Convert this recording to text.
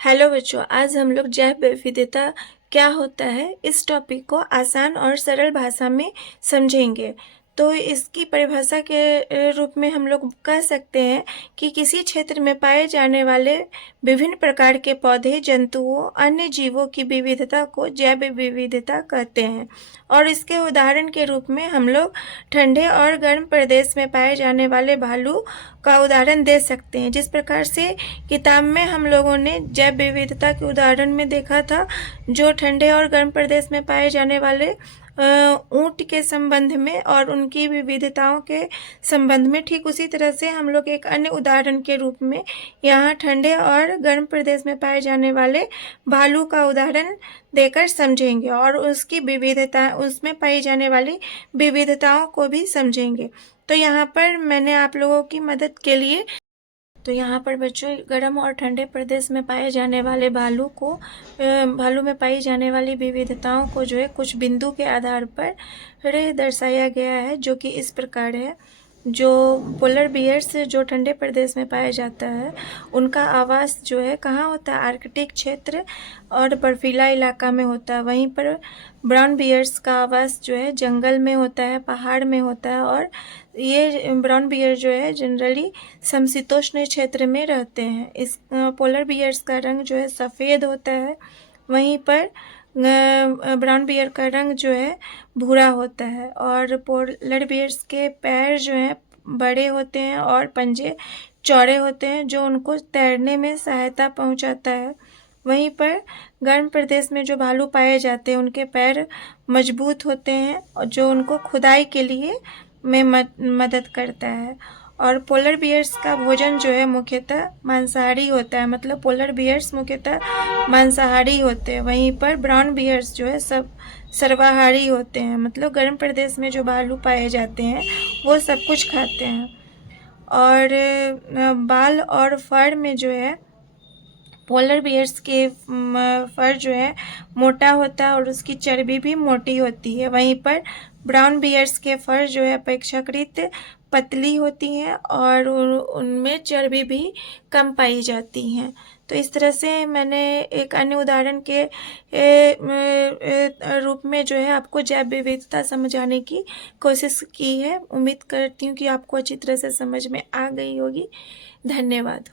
Hello बच्चों, आज हम लोग जैव विविधता क्या होता है इस टॉपिक को आसान और सरल भाषा में समझेंगे। तो इसकी परिभाषा के रूप में हम लोग कह सकते हैं कि किसी क्षेत्र में पाए जाने वाले विभिन्न प्रकार के पौधे, जंतुओं, अन्य जीवों की विविधता को जैव विविधता कहते हैं। और इसके उदाहरण के रूप में हम लोग ठंडे और गर्म प्रदेश में पाए जाने वाले भालू का उदाहरण दे सकते हैं। जिस प्रकार से किताब में हम लोगों ने जैव विविधता के उदाहरण में देखा था, जो ठंडे और गर्म प्रदेश में पाए जाने वाले ऊंट के संबंध में और उनकी विविधताओं के संबंध में, ठीक उसी तरह से हम लोग एक अन्य उदाहरण के रूप में यहाँ ठंडे और गर्म प्रदेश में पाए जाने वाले भालू का उदाहरण देकर समझेंगे और उसकी विविधता, उसमें पाई जाने वाली विविधताओं को भी समझेंगे। तो यहाँ पर मैंने आप लोगों की मदद के लिए यहाँ पर बच्चों गर्म और ठंडे प्रदेश में पाए जाने वाले भालू में पाई जाने वाली विविधताओं को जो है कुछ बिंदु के आधार पर दर्शाया गया है, जो कि इस प्रकार है। जो पोलर बियर्स जो ठंडे प्रदेश में पाया जाता है, उनका आवास जो है कहाँ होता है? आर्कटिक क्षेत्र और बर्फीला इलाका में होता है। वहीं पर ब्राउन बियर्स का आवास जो है जंगल में होता है, पहाड़ में होता है। और ये ब्राउन बियर जो है जनरली समशीतोष्ण क्षेत्र में रहते हैं। इस पोलर बियर्स का रंग जो है सफ़ेद होता है, वहीं पर ब्राउन बियर का रंग जो है भूरा होता है। और पोलर बियर्स के पैर जो हैं बड़े होते हैं और पंजे चौड़े होते हैं, जो उनको तैरने में सहायता पहुंचाता है। वहीं पर गर्म प्रदेश में जो भालू पाए जाते हैं, उनके पैर मजबूत होते हैं और जो उनको खुदाई के लिए मदद करता है। और पोलर बियर्स का भोजन जो है मुख्यतः मांसाहारी होता है, मतलब पोलर बियर्स मुख्यतः मांसाहारी होते हैं। वहीं पर ब्राउन बियर्स जो है सब सर्वाहारी होते हैं, मतलब गर्म प्रदेश में जो भालू पाए जाते हैं वो सब कुछ खाते हैं। और बाल और फर में जो है पोलर बियर्स के फर जो है मोटा होता है और उसकी चर्बी भी मोटी होती है। वहीं पर ब्राउन बियर्स के फर जो है अपेक्षाकृत पतली होती हैं और उनमें चर्बी भी कम पाई जाती हैं। तो इस तरह से मैंने एक अन्य उदाहरण के रूप में जो है आपको जैव विविधता समझाने की कोशिश की है। उम्मीद करती हूँ कि आपको अच्छी तरह से समझ में आ गई होगी। धन्यवाद।